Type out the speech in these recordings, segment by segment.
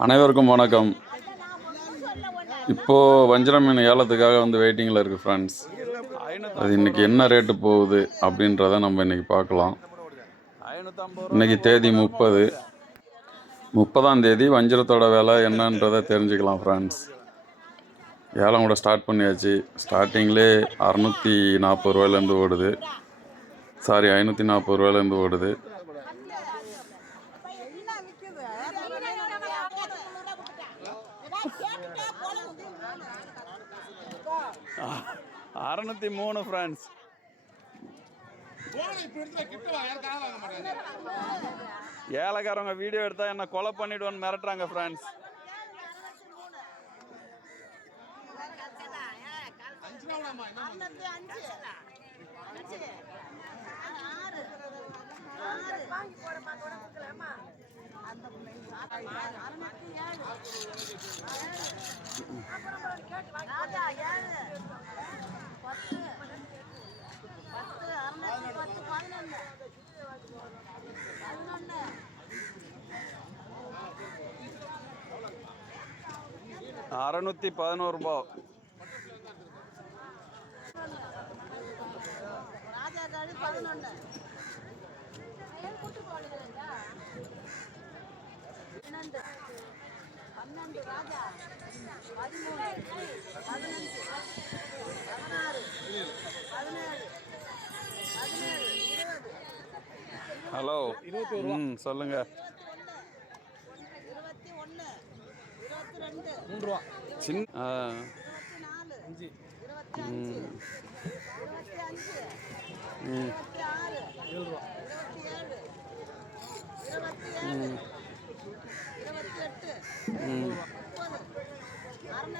அனைவருக்கும் வணக்கம். இப்போது வஞ்சர மீன் ஏலத்துக்காக வந்து வெயிட்டிங்கில் இருக்குது ஃப்ரெண்ட்ஸ் அது இன்றைக்கி என்ன ரேட்டு போகுது அப்படின்றத நம்ம இன்றைக்கி பார்க்கலாம். இன்றைக்கி தேதி முப்பது. முப்பதாம் தேதி வஞ்சிரத்தோட விலை என்னன்றதை தெரிஞ்சுக்கலாம் ஃப்ரெண்ட்ஸ் ஏலம் கூட ஸ்டார்ட் பண்ணியாச்சு. ஸ்டார்டிங்லே அறநூற்றி நாற்பது ரூபாயிலேருந்து ஓடுது. சாரி ஐநூற்றி நாற்பது ரூபாயிலேருந்து ஓடுது. அறநூற்றி மூணு ஃப்ரெண்ட்ஸ் ஏழைக்காரவங்க வீடியோ எடுத்தா என்ன கொலை பண்ணிடுவோன்னு மிரட்டுறாங்க ஃப்ரெண்ட்ஸ் அறநூத்தி பதினோரு ரூபா. ராஜா ராஜாக்காரி பதினொன்று பன்னெண்டு பன்னெண்டு ராஜா பதிமூணு பதினஞ்சு பதினாறு பதினேழு பதினேழு இருபது. ஹலோ ம் சொல்லுங்க. இருபத்தி ஒன்று இருபத்தி ரெண்டு ரூபா. சின்ன ஆ, இருபத்தி நாலு அஞ்சு. இருபத்தி அஞ்சு இருபத்தி அஞ்சு ம். இருபத்தி ஆறு ஏழு ரூபா இருபத்தி ஏழு இருபத்தி ஏழு இருபத்தி எட்டு ம் முப்பது அறுநூத்தி முப்பது ம் ஒன்று ரெண்டு முப்பத்தி ரெண்டு ம் முப்பத்தி ரெண்டு முப்பத்தி மூணு சரி. முப்பத்தி நாலு முப்பத்தி அஞ்சு ஆறு ரூபா முப்பத்தி ஆறு முப்பத்தி ஏழு முப்பத்தி எட்டு முப்பத்தி ஒம்பது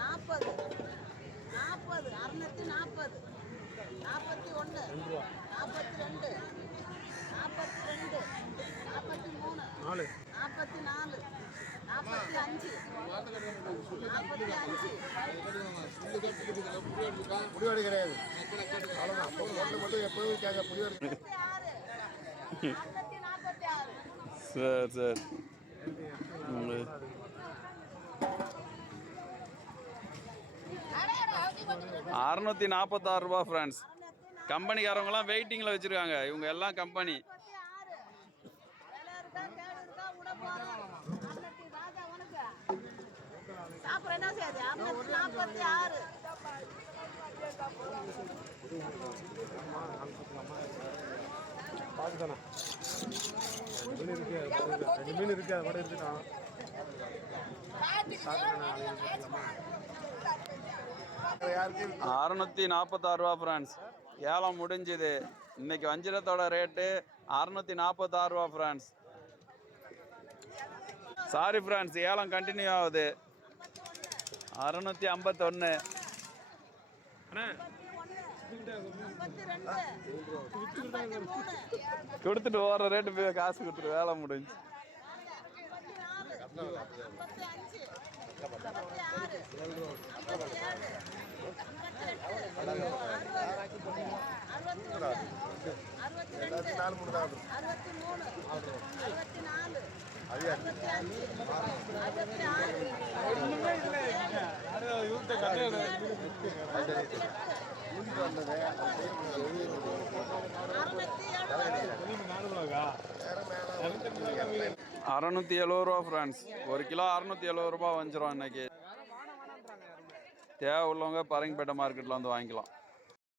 நாற்பது நாற்பது அறுநூத்தி நாற்பது நாற்பத்தி ஒன்று நாற்பத்தி ரெண்டு நாற்பத்தி ரெண்டு நாற்பத்தி மூணு நாலு நாற்பத்தி நாலு. நாற்பத்தி அஞ்சு நாற்பத்தி அஞ்சு முடிவாடு கிடையாது அவ்வளோதான் ஒன்று மட்டும் எப்போதும் கேட்க முடிவாடு நாற்பத்தி ஆறு அறுநூத்தி நாற்பத்தாறு ரூபா ஃப்ரெண்ட்ஸ் கம்பெனிக்காரவங்களாம் வெயிட்டிங்கில் வச்சுருக்காங்க. இவங்க எல்லாம் கம்பெனி முப்பத்தி ஆறு வேலை இருக்கா கேடு இருக்கா விட போறோம் அன்னத்தி ராஜா உனக்கு செய்யாது அறுநூத்தி நாற்பத்தி ஆறு. பார்த்துதானே மீன் இருக்கு ரெண்டு மீன் இருக்கு அது மட்டும் இருக்குண்ணா. அறுநூத்தி நாற்பத்தாறு ரூபா ஃப்ரெண்ட்ஸ் ஏலம் முடிஞ்சுது. இன்னைக்கு வஞ்சிரத்தோட ரேட்டு அறுநூத்தி நாற்பத்தாறு ரூபா ஃப்ரெண்ட்ஸ் சாரி ஃப்ரெண்ட்ஸ் ஏலம் கண்டினியூ ஆகுது. அறுநூத்தி மூணு கொடுத்துட்டு ஓடுற ரேட்டு போய் காசு கொடுத்துட்டு வேலை முடிஞ்சு. அறுபத்தி நாலு மூணு தான் அறுபத்தி மூணு அறுபத்தி நாலு அறுபத்தி அஞ்சு அறுபத்தி ஆறு அறுநூத்தி எழுபது அறநூற்றி எழுபது ரூபா ஃப்ரெண்ட்ஸ் ஒரு கிலோ அறநூத்தி எழுபது ரூபா வந்துடும் இன்னைக்கு. தேவை உள்ளவங்க பரங்கிப்பேட்டை மார்க்கெட்டில் வந்து வாங்கிக்கலாம்.